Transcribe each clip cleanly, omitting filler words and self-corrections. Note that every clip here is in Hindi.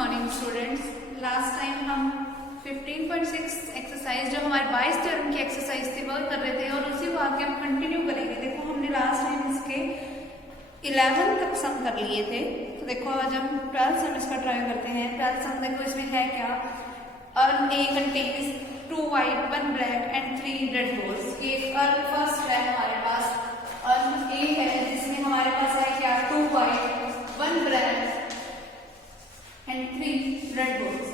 Morning students. लास्ट टाइम हम 15.6 एक्सरसाइज जो हमारे 22 टर्म की एक्सरसाइज थी वो कर रहे थे और उसी को आगे हम कंटिन्यू करेंगे। देखो हमने लास्ट टाइम इसके 11 तक सम कर लिए थे, तो देखो आज हम 12 सम इसका ट्राई करते हैं। 12 सम देखो इसमें है क्या, earn A contains 2 white 1 black and 3 red balls। ये अर्न फर्स्ट है हमारे पास, अर्न ए है जिसमें हमारे पास है क्या 2 white 1 black and 3 red balls।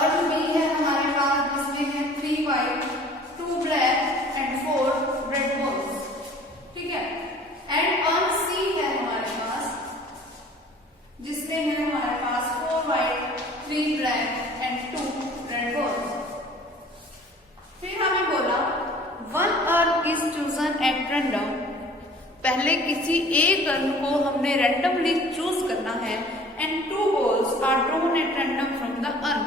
Urn B है हमारे पास जिसमें है 3 white 2 black and 4 red balls, ठीक है। एंड अर्न सी है हमारे पास जिसमें है हमारे पास 4 white 3 black and 2 red balls। फिर हमें बोला one earn is chosen at random, पहले किसी एक अर्न को हमने रैंडमली चूज करना है। And 2 balls are drawn at random from the urn,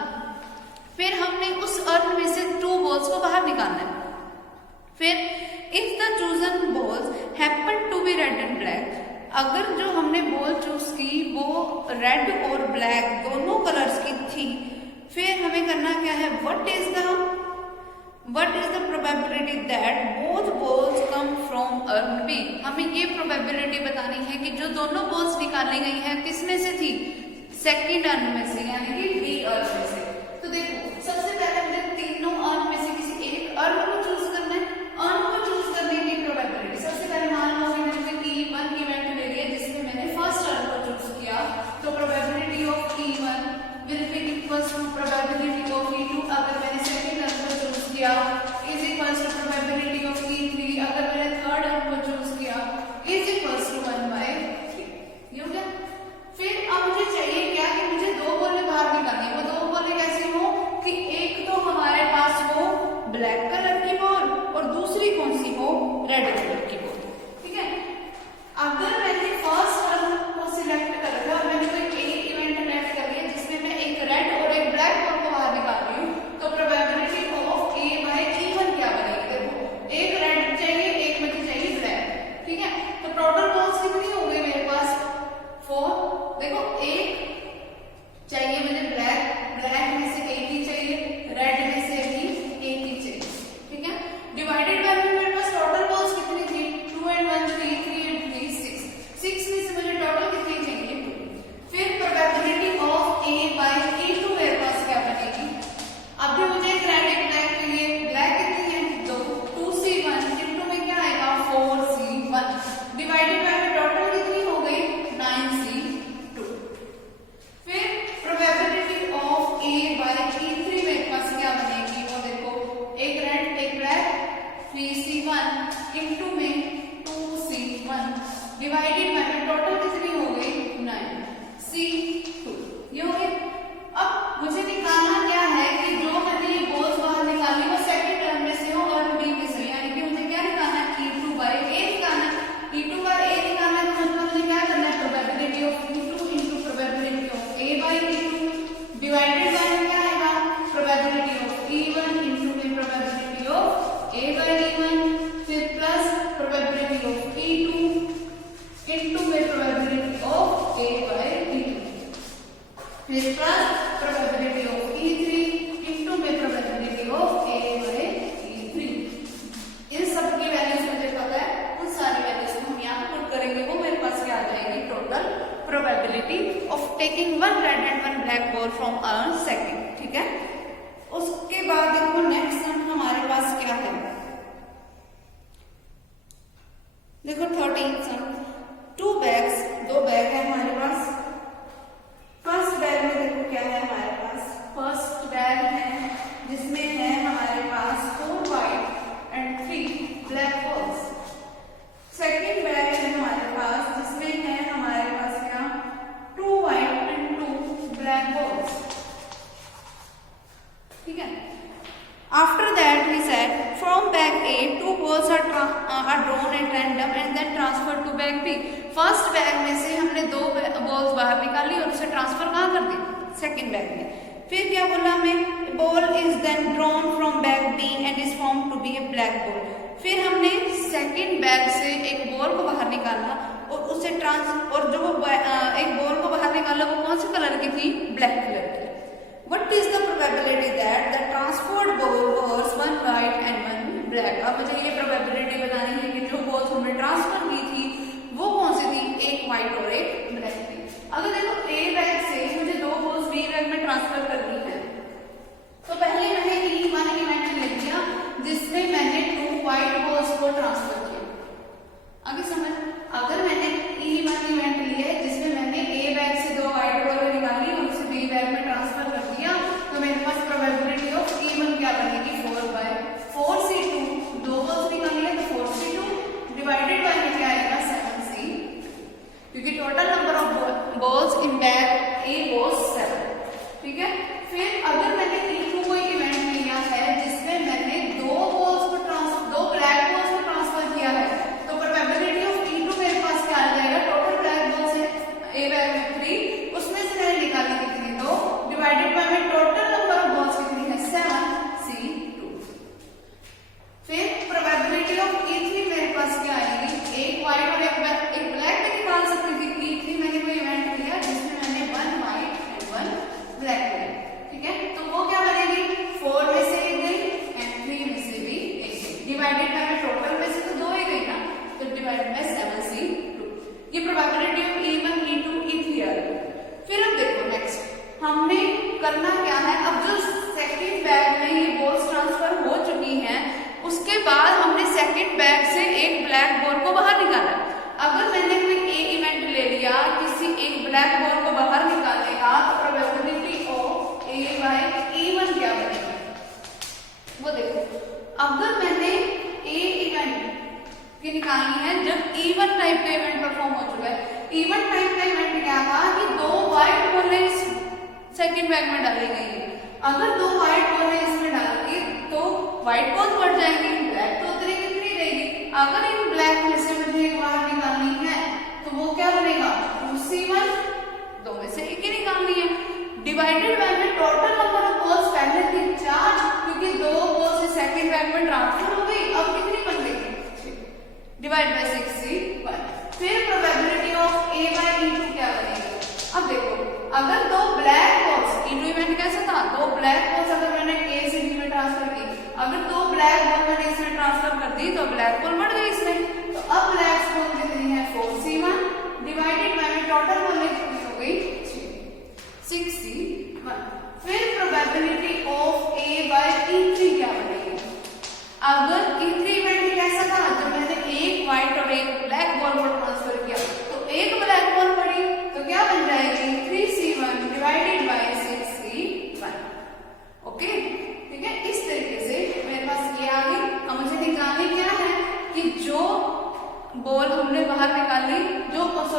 फिर हमने उस अर्न में से 2 balls को बाहर निकालना है। फिर if the chosen balls happen to be red and black, अगर जो हमने बॉल चूज की वो रेड और ब्लैक दोनों कलर्स की थी, फिर हमें करना क्या है, what is the probability that both balls come from urn B. हमें ये प्रोबेबिलिटी बतानी है कि जो दोनों बॉल्स निकाली गई हैं किसमें से थी, सेकंड अर्न में से, यानी कि डी अर्न में से। तो देखो सबसे पहले मुझे तीनों अर्न में से किसी एक अर्न को चूज करना है। अर्न को चूज करने की प्रोबेबिलिटी, सबसे पहले मान लो मैंने T1 इवेंट ले लिया जिसमें मैंने फर्स्ट अर्न को चूज किया, तो probability of T1 will be equals to probability of T2 अगर मैंने सेकंड अर्न को चूज किया, is equals to probability of T3 अगर मैंने थर्ड अर्न को चूज किया, इज इक्वल्स टू 1/3। ये हो गया। फिर अब मुझे चाहिए क्या कि मुझे 2 बॉलें बाहर निकालनी। वो 2 बॉलें कैसी हो कि एक तो हमारे पास हो ब्लैक कलर की बॉल और दूसरी कौन सी हो, रेड कलर की बॉल, ठीक है। अगर मैंने फर्स्ट अर्न को सिलेक्ट कर रखा और मैंने कोई एक इवेंट सेलेक्ट कर लिया जिसमें मैं एक रेड और एक ब्लैक बॉल को बाहर निकाल रही हूँ, तो प्रोबेबिलिटी ऑफ A/T1 क्या बनेगी। देखो एक रेड चाहिए, एक मुझे चाहिए ब्लैक, ठीक है। तो टोटल बॉल्स कितनी हो गई मेरे पास, 4। देखो एक चाहिए मुझे ब्लैक, ब्लैक में से एक ही चाहिए, रेड में से भी एक ही चाहिए, ठीक है। डिवाइडेड बाय मेरे पास टोटल बॉल्स कितनी थी, 2 and 1 3, 3 and 3 6 में से मुझे टोटल कितनी चाहिए 2। फिर प्रोबेबिलिटी ऑफ A/T2 मेरे पास क्या बनेगी, अभी मुझे एक रेड एक ब्लैक के लिए, ब्लैक कितनी है 2, 2C1 इनटू में क्या आएगा 4C1 डिवाइडेड बाय टोटल कितनी हो गई 9C2। फिर प्रोबेबिलिटी ऑफ A/T3 मेरे पास क्या बनेगी, वो देखो एक रेड एक ब्लैक 3C1 इनटू में 2C1 डिवाइडेड बाय टोटल कितनी हो गई 9C2। ये हो गया। अब मुझे निकालना क्या है कि जो मैंने ये बॉल्स बाहर निकाली वो सेकंड टर्म में से हो और बी में से, यानी कि मुझे क्या निकालना है, T2/A निकालना है। T2/A निकालना है तो मतलब मुझे क्या करना है, probability of T2 into probability of A/T2 divided by क्या आएगा, प्रोबेबिलिटी ऑफ T1 इनटू में प्रोबेबिलिटी ऑफ A/T1 फिर plus probability of T2 into में प्रोबेबिलिटी ऑफ A/T2 फिर plus probability of T3 into में प्रोबेबिलिटी ऑफ A/T3। इन सब की वैल्यूज मुझे पता है, उन सारी वैल्यूज को हम यहाँ पुट करेंगे, वो मेरे पास क्या आ जाएगी, total probability of taking 1 red and 1 black ball from earn second, ठीक है। उसके बाद देखो नेक्स्ट सम हमारे पास क्या है, देखो 13 सम। 2 बैग्स, 2 बैग है हमारे पास। फर्स्ट बैग में देखो क्या है हमारे पास, फर्स्ट बैग है जिसमें है हमारे पास 4 white and 3 black balls। Second bag है हमारे पास जिसमें है हमारे पास क्या 2 white and 2 black balls, ठीक है। After that he said from bag A 2 balls are drawn at random and then transferred to bag B। First bag में से हमने 2 बॉल्स बाहर निकाली और उसे ट्रांसफर कहाँ कर दी, सेकंड बैग में। फिर क्या बोला हमें, ball is then drawn from bag B and is form to be a black ball. फिर हमने सेकंड बैग से एक बॉल को बाहर निकाला और उसे और जो एक बॉल को बाहर निकाला वो कौन से कलर की थी, ब्लैक कलर की। ब्लैक। अब मुझे ये प्रोबेबिलिटी बतानी है कि जो बॉल्स हमने ट्रांसफर की थी वो कौन सी थी, एक व्हाइट और एक ब्लैक थी। अगर देखो ए बैग से मुझे दो बॉल्स बी बैग में ट्रांसफर करनी है, तो पहले मैंने E1 इवेंट ले लिया जिसमें मैंने 2 व्हाइट बॉल्स को ट्रांसफर किया। आगे समझ, अगर मैंने E1 इवेंट लिया जिसमें मैंने ए बैग से 2 व्हाइट बॉल निकाली और उसे बी बैग में ट्रांसफर कर दिया, तो मेरे पास प्रोबेबिलिटी ऑफ E1 क्या बनेगी, 4/4C2। 2 बॉल्स निकाली है तो 4C2 डिवाइडेड बाय में क्या आएगा, 7C, क्योंकि total number of balls in bag A was 7। ठीक है, फिर अगर मैंने E2 को इवेंट लिया है जिसमें मैंने 2 ब्लैक बॉल्स को ट्रांसफर किया है, तो प्रोबेबिलिटी ऑफ E2 मेरे पास क्या आ जाएगा, टोटल ब्लैक बॉल्स है ए बैग में 3, उसमें से मैंने निकाली कितनी, 2 डिवाइडेड बाय में टोटल नंबर ऑफ बॉल्स कितनी है, 7C2। फिर प्रोबेबिलिटी ऑफ E3 मेरे पास क्या आएगी, एक व्हाइट और एक ब्लैक में निकाल सकती थी। E3 मैंने कोई इवेंट लिया जिसमें मैंने 1 व्हाइट एंड 1 ब्लैक लिया। ठीक है, तो वो क्या बनेगी, 4 में से 1 गई एंड 3 में से भी 1 गई, डिवाइडेड बाय टोटल में से तो 2 ही गई ना, तो डिवाइडेड बाय 7C2। ये probability of E1 E2 E3 आ गई। फिर अब देखो नेक्स्ट हमने करना क्या है, अब जो सेकंड बैग में ये बॉल्स ट्रांसफर हो चुकी हैं उसके बाद हमने सेकंड बैग से एक ब्लैक बॉल को बाहर निकाला। अगर मैंने कोई ए इवेंट ले लिया किसी एक ब्लैक बॉल को बाहर निकालने का, तो probability of A bye E1 क्या बनेगी, वो देखो। अगर मैंने ए इवेंट की निकालनी है जब E1 टाइप का इवेंट परफॉर्म हो चुका है। E1 टाइप का इवेंट क्या था कि 2 व्हाइट बॉलें सेकंड बैग में डाली गई है। अगर 2 व्हाइट बॉलें इसमें डाली तो व्हाइट बॉल बढ़ जाएगी, ब्लैक तो उतनी कितनी रहेगी। अगर इन ब्लैक में से मुझे एक बाहर निकालनी है तो वो क्या बनेगा, 2C1, 2 में से एक ही निकालनी है, डिवाइडेड बाय में टोटल नंबर ऑफ बॉल्स पहले थी 4, क्योंकि 2 बॉल्स सेकंड बैग में ट्रांसफर हो गई, अब कितनी बन गई, डिवाइड बाय 6C1। फिर probability of A bye E2 क्या बनेगी। अब देखो अगर 2 ब्लैक बॉल्स, E2 इवेंट कैसा था, 2 ब्लैक बॉल्स अगर मैंने ए से बी में ट्रांसफर की, अगर 2 ब्लैक बॉल मैंने इसमें ट्रांसफर कर दी तो ब्लैक बॉल बढ़ गई इसमें, तो अब ब्लैक बॉल कितनी है, 4C1 डिवाइडेड बाय में टोटल बॉल कितनी हो गई, 6C1। फिर probability of A bye E3 क्या बनेगी। अगर E3 इवेंट कैसा था, जब मैंने एक व्हाइट और एक ब्लैक बॉल को ट्रांसफर किया तो एक ब्लैक बॉल पड़ी, तो क्या बन जाएगी, 3C1 divided by 6C1। Okay, ठीक है, इस तरीके से मेरे पास ये आ गई। अब मुझे निकालनी क्या है कि जो बॉल हमने बाहर निकाली, जो बॉल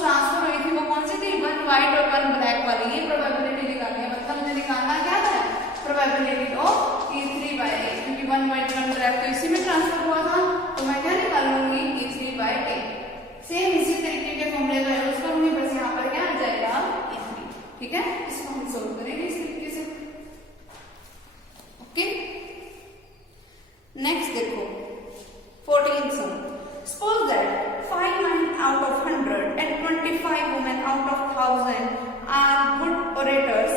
ट्रांसफर हुई थी वो कौन सी थी, 1 व्हाइट और 1 ब्लैक वाली, ये प्रोबेबिलिटी निकालनी है। मतलब मुझे निकालना क्या है, probability of E3 by A, क्योंकि 1 व्हाइट 1 ब्लैक तो इसी में ट्रांसफर हुआ था, तो मैं क्या निकालूंगी, E3 बाय A। सेम इसी तरीके के फॉर्मूले का यूज करूंगी, बस यहाँ पर क्या आ जाएगा, E3। ठीक है, इसको हम सोल्व करेंगे इस तरीके से। ओके, नेक्स्ट देखो 14th sum. Suppose that 5 men out of 100 and 25 women out of 1000 are good orators.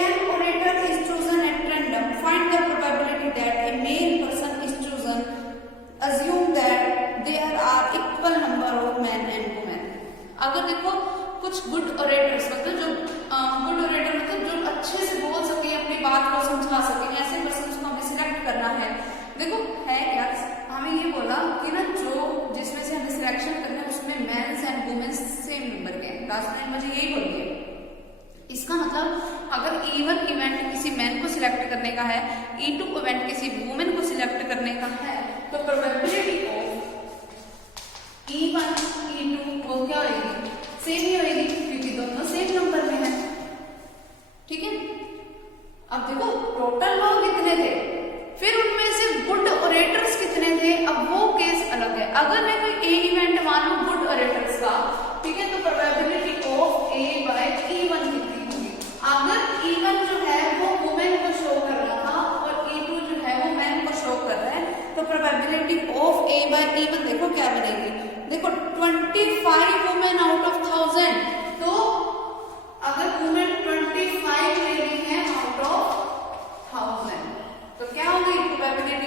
An orator is chosen at random. Find the probability that a male person is chosen. Assume that there are equal number of men and women. अगर देखो कुछ गुड ओरेटर्स, मतलब जो गुड ओरेटर मतलब जो अच्छे से बोल सके, अपनी बात को समझा सके, ऐसे पर्सन को हमें सिलेक्ट करना है। देखो है क्या, हमें ये बोला कि ना जो जिसमें से हमें सिलेक्शन करना है उसमें men's and women's same number के हैं। लास्ट टाइम मुझे यही बोल दिया। इसका मतलब अगर E1 इवेंट किसी मैन को सिलेक्ट करने का है, E2 इवेंट किसी वुमेन को सिलेक्ट करने का है, तो प्रोबेबिलिटी ऑफ E1 E2 वो क्या होगी, सेम ही होगी, क्योंकि दोनों सेम नंबर में है। ठीक है, अब देखो टोटल लोग कितने थे, फिर उनमें से गुड ओरेटर्स कितने थे, अब वो केस अलग है। अगर मैं कोई ए इवेंट मानूं गुड ओरेटर्स का, ठीक है, तो probability of A bye E1 कितनी होगी। अगर E1 जो है वो वुमेन को शो कर रहा था और E2 जो है वो मैन को शो कर रहा है, तो probability of A bye E1 देखो क्या बनेगी। देखो 25 वुमेन आउट ऑफ 1000, तो अगर वुमेन 25 ले रही है आउट ऑफ 1000 तो क्या होगी प्रोबेबिलिटी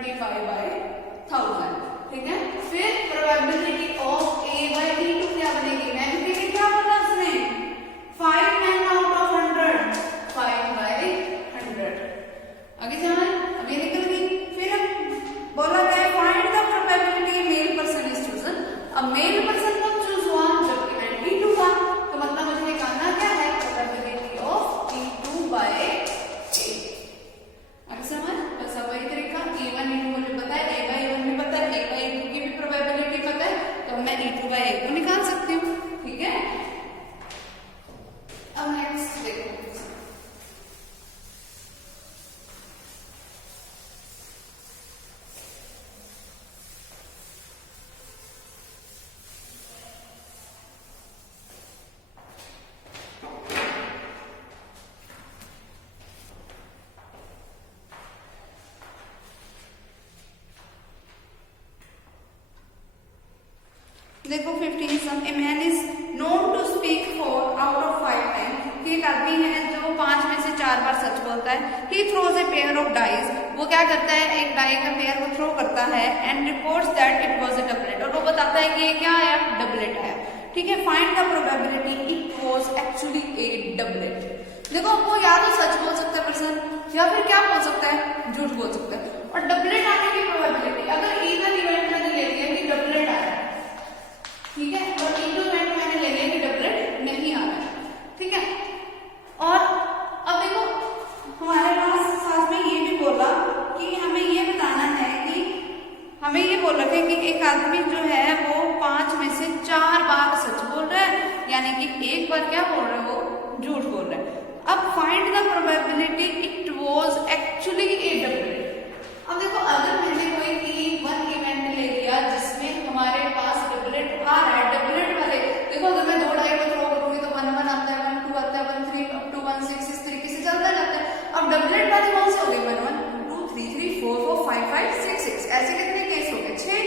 25/1000, ठीक है। फिर probability of A by E2 क्या बनेगी, मैंने क्या बोला उसने 5 9 out of 100, 5/100। आगे चलो, अब ये निकल गई। फिर हम बोला गया find the probability male person is chosen. अब मेल पर्सन कब चूज हुआ, जब इवेंट E2 था, तो मतलब मुझे निकालना क्या है, probability of E2 by A। आगे समझ, बस अब वही तरीका, E1 E2 मुझे पता है, A by E1 भी पता है, A by E2 की भी प्रोबेबिलिटी पता है, तो मैं E2 by A को निकाल सकती हूँ, ठीक है। अब नेक्स्ट देखो, देखो 15 sum a man is known to speak 4 out of 5 times. एक आदमी है जो 5 में से 4 बार सच बोलता है। He throws a pair of dice, वो क्या करता है, एक डाई का पेयर को थ्रो करता है, and reports that it was a doublet, और वो बताता है कि ये क्या आया, डबलेट आया, ठीक है। Find the probability it was actually A doublet. देखो वो या तो सच बोल सकता है पर्सन, या फिर क्या बोल सकता है, झूठ बोल सकता है। और डबलेट आने की प्रोबेबिलिटी, अगर इवन इवेंट मैंने ले लिया कि डबलेट आया, ठीक है, और E2 इवेंट मैंने ले लिया कि डबलेट नहीं आ रहा है, ठीक है। और अब देखो हमारे पास साथ में ये भी बोला कि हमें ये बताना है कि हमें ये बोल रखा है कि एक आदमी जो है वो 5 में से 4 बार सच बोल रहा है, यानी कि एक बार क्या बोल रहा है, वो झूठ बोल रहा है। अब find the probability it was actually A doublet. अब देखो अगर मैंने कोई E1 इवेंट ले लिया जिसमें हमारे पास डबलेट आ रहा है, डबलेट वाले देखो अगर मैं 2 डाई को थ्रो करूंगी तो 1 1 आता है, 1 2 आता है, 1 3 अप टू 1 6 इस तरीके से चलता जाता है। अब डबलेट वाले कौन से हो गए, 1 1 2 3 3 4 4 5 5 6 6, ऐसे कितने केस हो गए, 6।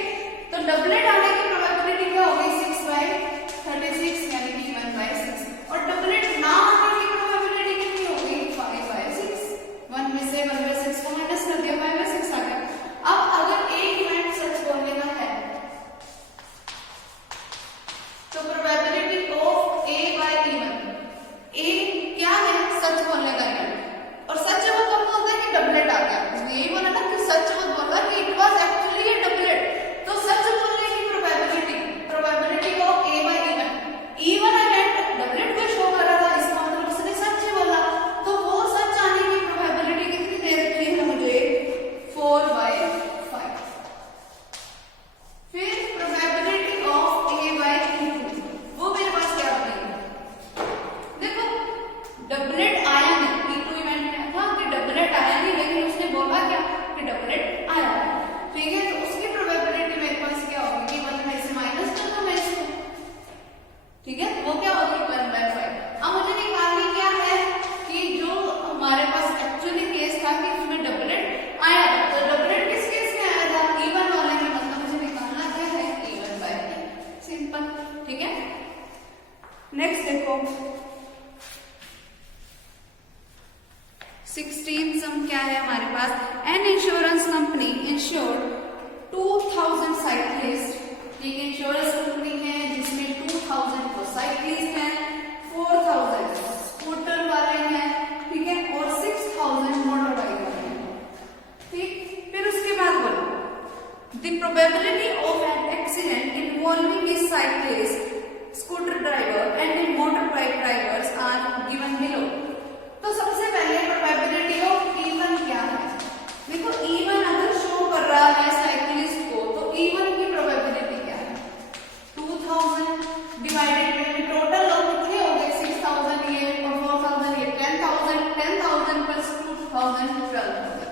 तो डबलेट आने की प्रोबेबिलिटी क्या होगी, 6/36, यानी कि 1/6। और डबलेट ना आने की प्रोबेबिलिटी कितनी होगी, 5/6। 1 में से 1/6 को माइनस कर दिया, 5/6 आ गया। अब अगर एक इवेंट सच बोलने का है तो probability of A by E1, A क्या है, सच बोलने का इवेंट, और सच वो कब बोलता है कि डबलेट आ गया, यही बोला ना कि सच वो बोला कि it was actually A doublet. तो सच बोलने की probability of A by E1, E1 event doublet को शो कर रहा था, इसका मतलब उसने सच ही बोला, तो वो सच आने की प्रोबेबिलिटी कितनी दे रखी है मुझे, 4/5। फिर probability of A by E2, वो मेरे पास क्या बनेगी, देखो डबलेट आया नहीं, E2 इवेंट में था कि डबलेट आया नहीं, लेकिन उसने बोला क्या कि डबलेट आया, ठीक है। तो उसकी प्रोबेबिलिटी मेरे पास क्या होगी कि 1 में से माइनस कर दो मैं इसको, ठीक है, वो क्या होगी 1/5। अब मुझे निकालनी क्या है कि जो हमारे पास एक्चुअली केस था कि उसमें डबलेट आया था, तो डबलेट किस केस में आया था, E1 वाले में, मतलब मुझे निकालना क्या है, E1 by E, सिंपल, ठीक है। नेक्स्ट देखो 16 सम क्या है हमारे पास, an insurance company insured 2000 cyclist, एक इंश्योरेंस कंपनी है जिसमें 2000 तो साइक्लिस्ट हैं, 4000 स्कूटर वाले हैं, ठीक है, और 6000 मोटर बाइक वाले हैं, ठीक। फिर उसके बाद बोलो the probability of an accident involving a cyclist, scooter driver and a motor bike drivers are given below. तो सबसे पहले प्रोबेबिलिटी ऑफ E1 क्या है, देखो E1 अगर शो कर रहा है साइक्लिस्ट को, तो E1 की प्रोबेबिलिटी क्या है, 2000 डिवाइडेड में टोटल लोग कितने हो गए, 6000 ये और 4000 ये, 10,000 प्लस 2000 12,000,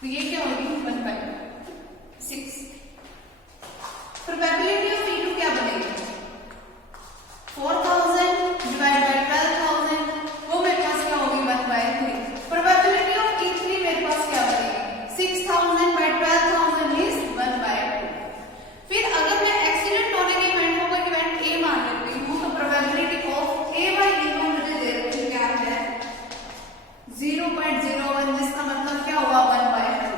तो ये क्या होगी 1/6। प्रोबेबिलिटी ऑफ E2 क्या बनेगी, 4000 डिवाइड बाय 12,000, वो मेरे पास क्या होगी 1/3। प्रोबेबिलिटी ऑफ E3 मेरे पास क्या बनेगी, 6000 by 12,000 is 1/2। फिर अगर मैं एक्सीडेंट होने के इवेंट को इवेंट A मान लेती हूँ, तो probability of A by E1 मुझे दे रखी क्या है, 0.01, जिसका मतलब क्या हुआ 1/100।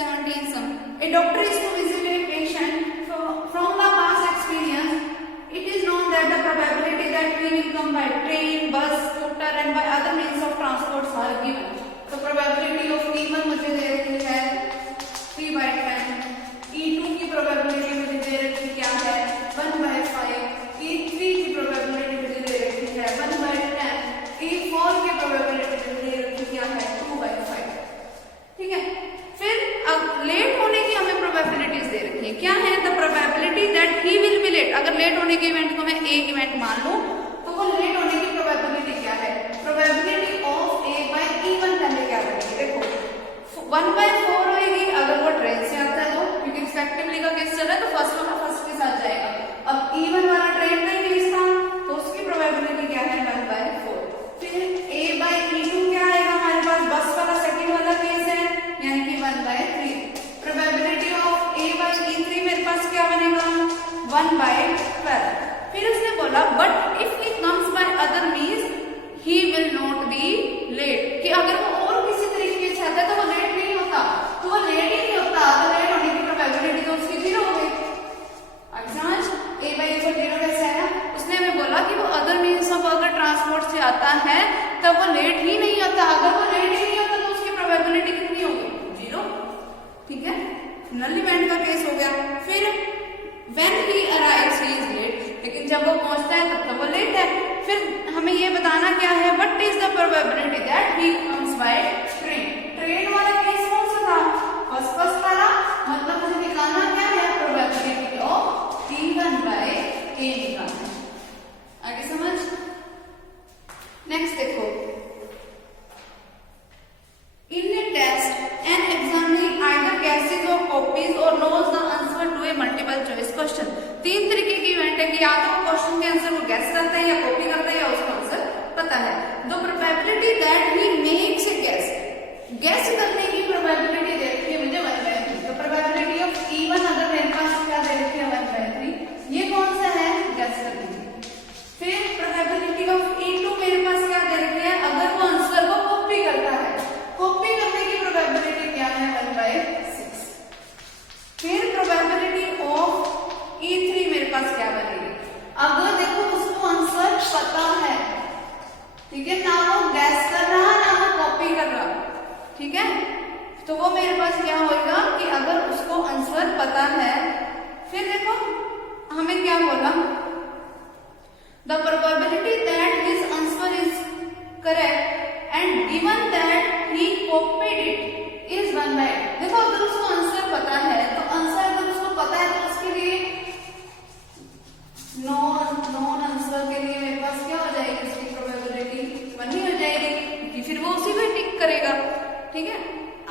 17 sum. A doctor is to visit a patient from the past experience. It is known that the probability that he will come by train, bus, scooter and by other means of transport are given. So probability of E1 मुझे दे रखी है 3/10. E2 की probability मुझे दे रखी क्या है 1/5. E3 की probability मुझे दे रखी है 1/10. E4 की probability मुझे दे रखी क्या है 2/5. ठीक है, फिर अब लेट होने की हमें प्रोबेबिलिटीज दे रखी है. क्या है the probability that he will be late. अगर लेट होने के इवेंट को मैं ए इवेंट मान लूं तो वो लेट होने की प्रोबेबिलिटी क्या है. Probability of A bye E1 पहले क्या बनेगी देखो 1/4 होगी अगर वो ट्रेन से आता है तो, क्योंकि रिस्पेक्टिवली का केस चल रहा है तो फर्स्ट वाला फर्स्ट के साथ जाएगा. अब E1 वाला ट्रेन का ही केस था तो उसकी प्रोबेबिलिटी क्या है 1/4. फिर A बाय E2 क्या आएगा हमारे पास बस वाला सेकंड वाला केस है यानी कि 1/3. Probability of A by E3 मेरे पास क्या बनेगा 1/12. फिर उसने बोला but if he comes by other means he will not be late. कि अगर वो और किसी तरीके से आता है तो वो लेट नहीं होता, तो वो लेट ही नहीं होता तो लेट होने की प्रोबेबिलिटी तो उसकी 0 हो गई. अब समझ A बाय E 0 कैसे आया. उसने हमें बोला कि वो अदर मींस ऑफ अगर ट्रांसपोर्ट से आता है तब वो लेट ही नहीं होता. अगर वो लेट ही नहीं होता तो उसकी प्रोबेबिलिटी कितनी होगी 0. ठीक है, नल इवेंट का केस हो गया. फिर when he arrives he is late. लेकिन जब वो पहुंचता है तब तक वो लेट है. फिर हमें ये बताना क्या है what is the probability that he comes by train. Train वाला केस कौन सा था फर्स्ट वाला, मतलब मुझे निकालना क्या है probability of E1 by A निकालना. आगे समझ. नेक्स्ट देखो in a test an examiner either guesses or copies or knows the answer to a multiple choice question. 3 तरीके की इवेंट है कि या तो क्वेश्चन के आंसर को गैस करता है या कॉपी करता है या उसका आंसर पता है. The probability that he makes a gas करने की प्रोबेबिलिटी दे रखी है मुझे 1/3. तो प्रोबेबिलिटी ऑफ E1 अगर मेरे पास क्या दे रखी है 1/3, ये कौन सा है गैस करने की. फिर प्रोबेबिलिटी ऑफ E2 मेरे पास क्या दे रखी है अगर वो आंसर को कॉपी करता है. कॉपी करने की प्रोबेबिलिटी क्या है 1/6. फिर प्रोबेबिलिटी ऑफ E3 मेरे पास क्या बनेगी अगर देखो उसको आंसर पता है. ठीक है, ना वो गैस कर रहा ना वो कॉपी कर रहा. ठीक है, तो वो मेरे पास क्या होगा कि अगर उसको आंसर पता है. फिर देखो हमें क्या बोला the probability that his answer is correct and given that he copied it is 1/8. देखो अगर उसको आंसर पता है तो आंसर अगर उसको पता है तो उसके लिए नॉन आंसर के लिए मेरे पास क्या हो जाएगी उसकी प्रोबेबिलिटी 1 ही हो जाएगी क्योंकि फिर वो उसी को टिक करेगा. ठीक है,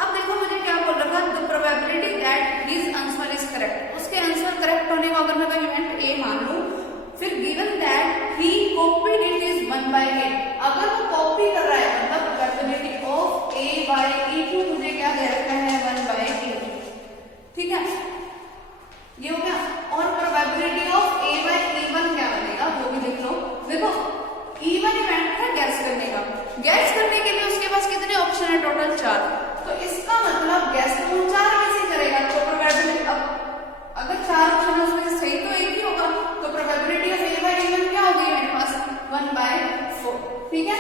अब देखो मुझे क्या बोल रखा the probability that his answer is correct. उसके आंसर करेक्ट होने को अगर मैं कोई इवेंट ए मान लूं फिर given that he copied it is 1/8. अगर वो कॉपी कर रहा है मतलब probability of A by E2 मुझे क्या दे रखा है 1/8. ठीक है, ये हो गया. और probability of A by E1 क्या बनेगा वो भी देख लो. देखो E1 इवेंट था गैस करने का. गैस करने के लिए उसके पास कितने ऑप्शन है टोटल 4. तो इसका मतलब गैस तो 4 में से करेगा. तो प्रोबेबिलिटी अब अगर 4 ऑप्शन उसमें सही तो एक ही होगा तो probability of A by E1 क्या होगी मेरे पास 1/4. ठीक है,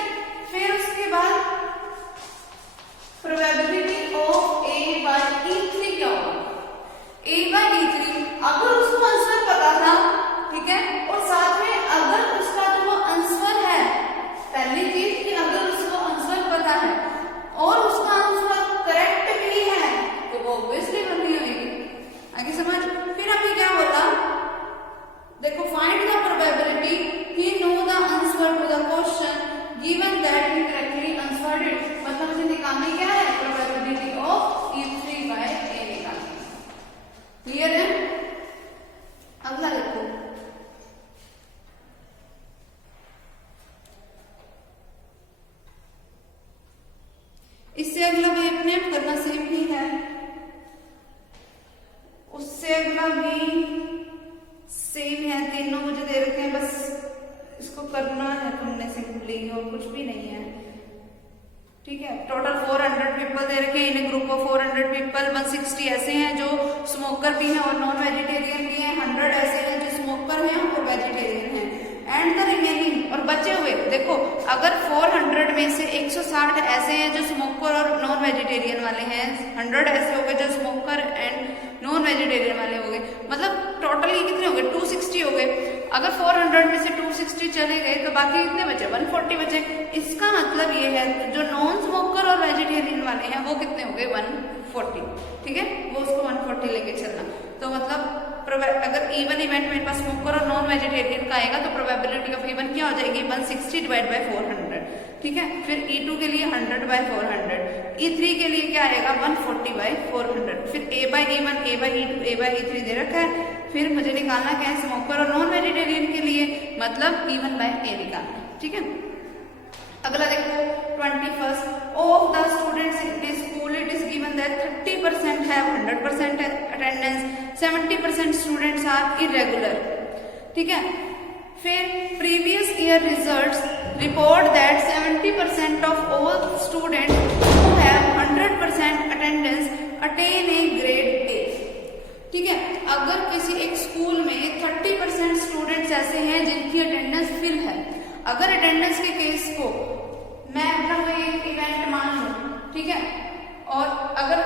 फिर उसके बाद probability of A by E3 क्या होगा. A बाय E3 अगर उसको आंसर पता था. ठीक है, और साथ में अगर उसका जो आंसर है पहली चीज कि अगर उसको आंसर पता है और उसका आंसर करेक्ट भी है तो वो ऑब्वियसली बनी होगी. आगे समझ. फिर हमें क्या बोला देखो find the probability he know the answer to the question given that he correctly answered it. मतलब मुझे निकालनी क्या है probability of E3 by A निकालनी. क्लियर है. अगला देखो इससे अगला भी अपने आप करना सेम ही है. उससे अगला भी सेम है. तीनों मुझे दे रखे हैं बस इसको करना है तुमने सिंपली और कुछ भी नहीं है. ठीक है, टोटल 400 पेपर एग्जांपल दे रखे हैं, इन ए ग्रुप ऑफ 400 पीपल 160 ऐसे हैं जो स्मोकर भी हैं और नॉन वेजिटेरियन भी हैं, 100 ऐसे हैं जो स्मोकर हैं और वेजिटेरियन हैं, एंड द रिमेनिंग और बचे हुए, देखो अगर 400 में से 160 ऐसे हैं जो स्मोकर और नॉन वेजिटेरियन वाले हैं, 100 ऐसे हो गए जो स्मोकर एंड नॉन वेजिटेरियन वाले हो गए, मतलब टोटल ये कितने हो गए 260 हो गए। अगर 400 में से 260 चले गए तो बाकी कितने बचे 140 बचे। इसका मतलब ये है जो नॉन स्मोकर और वेजिटेरियन वाले हैं वो कितने हो गए 140, ठीक है, वो उसको 140 लेके चलना। तो मतलब अगर इवन इवेंट मेरे पास स्मोकर और नॉन वेजिटेरियन का आएगा तो प्रोबेबिलिटी ऑफ इवन क्या हो जाएगी 160 डिवाइड बाय 400, ठीक है। फिर E2 के लिए 100 बाय 400, E3 के लिए क्या आएगा 140 बाय 400, फिर A by E1, A by E2, A by E3 दे रखा है। फिर मुझे निकालना क्या है स्मोकर और नॉन वेजिटेरियन के लिए, मतलब E1 बाय A निकालना, ठीक है। अगला देखो 21st, of the students in the school it is given that 30% have 100% attendance, 70% students are irregular, ठीक है। फिर previous year results report that 70% of all students who have 100% attendance attain a grade A, ठीक है। अगर किसी एक स्कूल में 30% स्टूडेंट्स ऐसे हैं जिनकी अटेंडेंस फिल है, अगर अटेंडेंस के केस को मैं मतलब एक इवेंट मान लूं, ठीक है, और अगर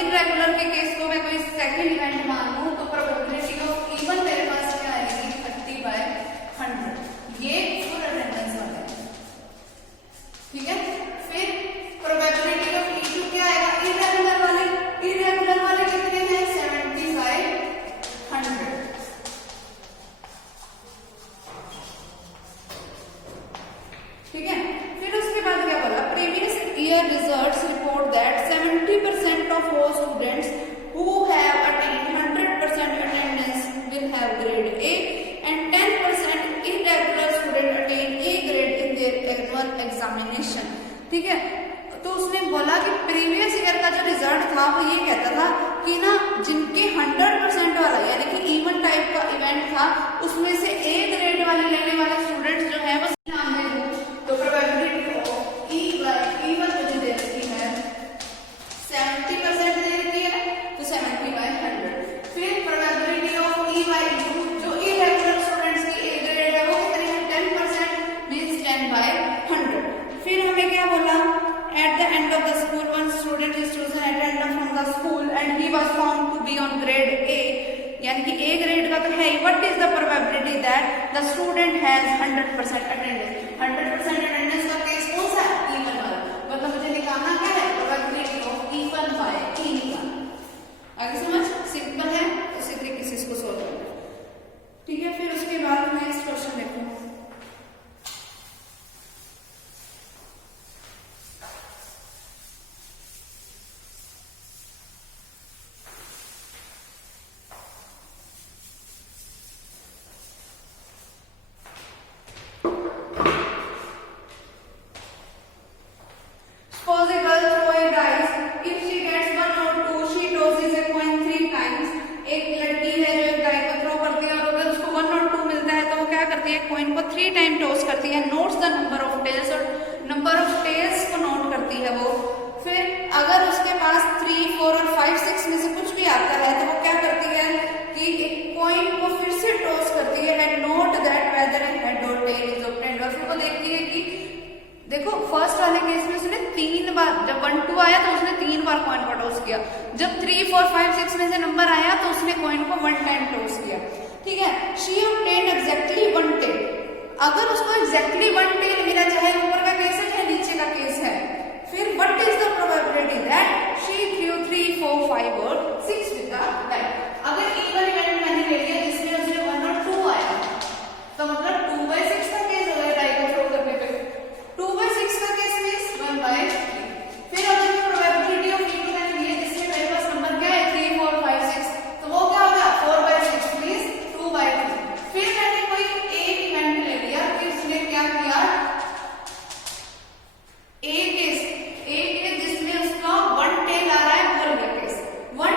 इनरेगुलर के केस को मैं कोई सेकंड इवेंट मान लूं तो प्रोबेबिलिटी ऑफ इवन मेरे पास क्या आएगी 30/100, ये फुल अटेंडेंस वाला है, ठीक है। फिर प्रोबेबिलिटी ऑफ E2 क्या आएगा इरेगुलर वाले कितने हैं 70/100, ठीक है। फिर उसके बाद क्या बोला previous year results report that 70% of all students who have attend 100% attendance will have grade A and 10% irregular student attain A grade in their annual examination, ठीक है। तो उसने बोला कि प्रीवियस ईयर का जो रिजल्ट था वो ये कहता था कि ना जिनके 100% वाला यानी कि इवन टाइप का इवेंट था उसमें से A ग्रेड वाले लेने वाले स्टूडेंट्स जो है वो नाम दे दो, तो प्रोबेबिलिटी ऑफ E1 मुझे दे रखी है 70% दे रखी है तो 70/100। फिर प्रोबेबिलिटी ऑफ E2 जो इरेगुलर स्टूडेंट्स की A ग्रेड है वो कितनी है 10% मींस 10/100। फिर हमें क्या बोला at the end of the school one student is chosen at random from the school and he was found to be on grade A, यानी कि A ग्रेड का तो है। what is the probability that the student has 100% attendance, 100% attendance का केस कौन सा है E1 वाला, मतलब मुझे निकालना क्या है probability of E1 by E निकालना। आगे समझ सिंपल है, इसी तरीके से इसको सोल्व करना, ठीक है। फिर उसके बाद नेक्स्ट क्वेश्चन देखो, suppose a girl throw a dice, if she gets 1 or 2 she tosses a coin 3 times। एक लड़की है जो एक डाई को थ्रो करती है और अगर उसको 1 और 2 मिलता है तो वो क्या करती है कॉइन को 3 टाइम टॉस करती है, notes the number of tails, और नंबर ऑफ टेल्स को नोट करती है वो। फिर अगर उसके पास 3, 4 और 5, 6 में से कुछ भी आता है तो वो क्या करती है कि एक कॉइन को फिर से टॉस करती है and note that whether head और टेल इज ऑब्टेन्ड। और फिर वो देखती है कि देखो फर्स्ट वाले केस में उसने 3 बार, जब 1, 2 आया तो उसने 3 बार कॉइन को टॉस किया, जब 3, 4, 5, 6 में से नंबर आया तो उसने कॉइन को 1 टाइम टॉस किया, ठीक है। शी ऑब्टेन्ड एग्जैक्टली 1 टेल, अगर उसको एग्जैक्टली 1 टेल मिला चाहे ऊपर का केस है चाहे नीचे का केस है, फिर what is the probability that she threw 3, 4, 5 और 6 विद द डाई। अगर इवन इवेंट मैंने ले लिया जिसमें उसने 1 और 2 आया तो मतलब 2/6 का केस हो गया डाई को थ्रो करने पे, 2/6 का केस मींस 1/3। फिर अगर प्रोबेबिलिटी ऑफ E2 मैंने लिए जिसमें मेरे पास नंबर क्या है 3, 4, 5, 6 तो वो क्या होगा 4/6 मींस 2/3। फिर मैंने कोई एक इवेंट ले लिया कि उसने क्या किया एक केस जिसमें उसका 1 टेल आ रहा है वो लिया केस, 1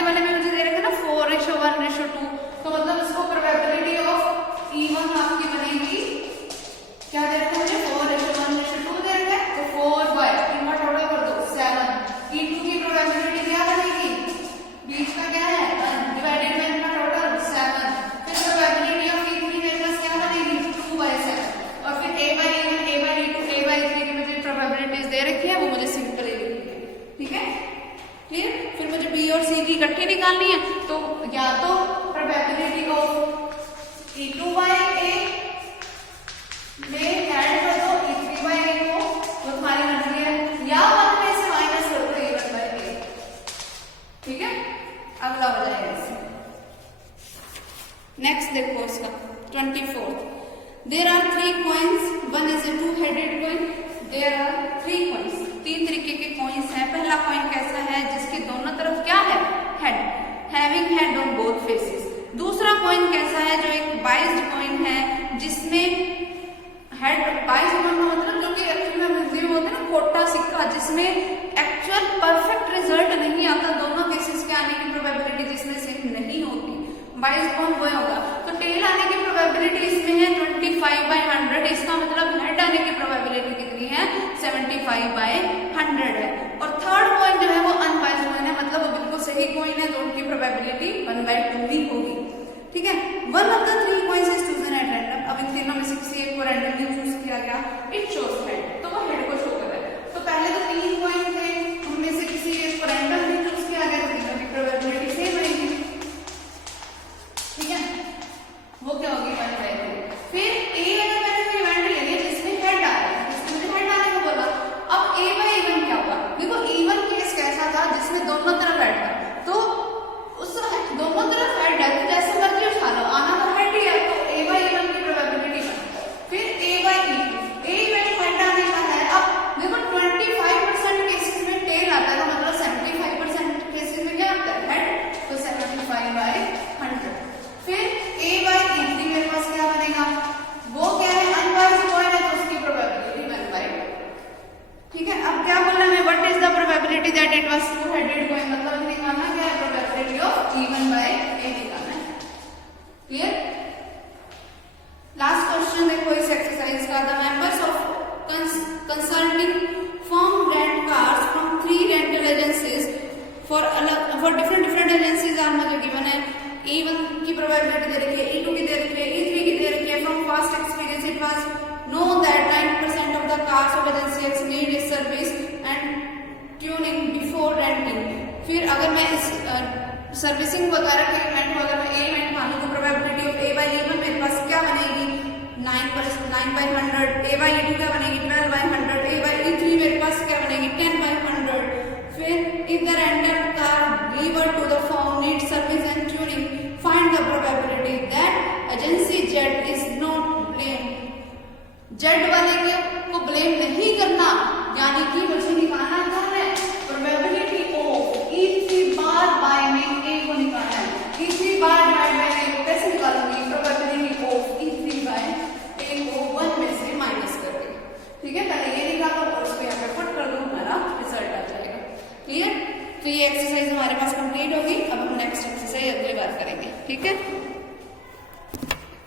अगले वाले में मुझे दे रखा है ना 4:1:2, तो मतलब इसको प्रोबेबिलिटी ऑफ E1 आपकी बनेगी, क्या दे रखा है मुझे 4:1:2 दे रखा है, तो 4 बाय तीन बार टोटल कर दो 7। E2 की प्रोबेबिलिटी क्या बनेगी, बीच का क्या है 1 डिवाइडेड बाय इनका टोटल 7। फिर प्रोबेबिलिटी ऑफ E3 मेरे पास क्या बनेगी 2/7, और फिर A/E1 A/E2 A/E3 की मुझे प्रोबेबिलिटीज दे रखी है, वो मुझे सिंपल ही लिखनी है, ठीक है क्लियर। फिर मुझे B और C की इकट्ठी निकालनी है, तो या तो प्रोबेबिलिटी ऑफ E2/A में ऐड कर दो E3/A को, वो तुम्हारी मर्जी है, या 1 में से माइनस कर दो E1/A, ठीक है। अगला हो जाएगा इससे। नेक्स्ट देखो इसका 24, there are 3 coins, one is a two-headed coin, there are 3 coins, 3 तरीके के कॉइन्स हैं। पहला कॉइन कैसा है, जिसके दोनों तरफ क्या है head, having head on both faces. दूसरा कॉइन कैसा है, जो एक बाइज्ड कॉइन है, जिसमें हेड बाइज्ड कॉइन मतलब जो कि एक्चुअली में हिंदी में होता है ना खोटा सिक्का, जिसमें एक्चुअल परफेक्ट रिजल्ट नहीं आता, दोनों केसेस के आने की प्रोबेबिलिटी जिसमें सेम नहीं होती, बाइज्ड कॉइन वो होगा। तो टेल आने की प्रोबेबिलिटी इसमें है 25/100, इसका मतलब हेड आने की प्रोबेबिलिटी कितनी है 75/100 है। और थर्ड कॉइन जो है वो अनबाइज्ड कॉइन है, मतलब वो बिल्कुल सही कॉइन है, तो उनकी प्रोबेबिलिटी 1/2 ही होगी, ठीक है। One of the 3 coins is chosen at random, अब इन तीनों में से किसी एक को रैंडमली चूज किया गया, इट शोज हेड, तो वो हेड को शो कर रहा है। तो पहले तो 3 कॉइन थे, उनमें से किसी एक को रैंडमली चूज किया गया, तो तीनों की प्रोबेबिलिटी सेम रहेगी, ठीक है, वो क्या होगी 1/2। फिर A अगर मैंने कोई इवेंट ले लिया जिसमें हेड आ रहा है, जिसमें मुझे हेड आने को बोला, अब A/E1 क्या होगा, देखो E1 केस कैसा था जिसमें दोनों तरफ हेड था, तो उस दोनों तरफ हेड है, तो जैसे मर्जी उठा लो, आना तो हेड ही है, तो A/E1 की प्रोबेबिलिटी बनी। फिर A/E2, A इवेंट हेड आने का है, अब देखो 25% केसेस में टेल आता है, तो मतलब 75% केसेस में क्या आता है हेड, तो 75/100। फिर A/E3 मेरे पास क्या बनेगा, वो क्या है अनबाइज्ड कॉइन है, तो उसकी प्रोबेबिलिटी 1/2, ठीक है। अब क्या बोलना है, what is the probability that it was two headed coin, मतलब निकालना क्या है प्रोबेबिलिटी ऑफ E1/A निकालना है, क्लियर। लास्ट क्वेश्चन देखो इस एक्सरसाइज का, the members of consulting firm rent cars from 3 rental agencies for different agencies are मुझे गिवन है। E1 की प्रोबेबिलिटी दे रखी है, E2 की दे रखी है, E3 की दे रखी है। From past experience it was know that 90% of the cars of agency x need is service and tuning before renting. फिर अगर मैं इस सर्विसिंग वगैरह के इवेंट वगैरह में इवेंट मानूं, तो प्रोबेबिलिटी ऑफ A/E1 मेरे पास क्या बनेगी 9/100, A/E2 क्या बनेगी 12/100, A/E3 मेरे पास क्या बनेगी 10/100। फिर if the rental car delivered to the firm needs service and tuning, find the probability that agency Z is not blamed. Z वाले को ब्लेम नहीं करना, यानी कि मुझे निकालना क्या है probability of E3 bar by में A को निकालना है। E3 bar divide by A को कैसे निकालूंगी, probability of E3 by A को 1 में से माइनस करके, ठीक है। पहले ये निकालो और उसको यहाँ पे पुट कर दो, हमारा रिजल्ट आ जाएगा, क्लियर। तो ये एक्सरसाइज हमारे पास कंप्लीट होगी। अब हम नेक्स्ट एक्सरसाइज अगली बार करेंगे, ठीक है।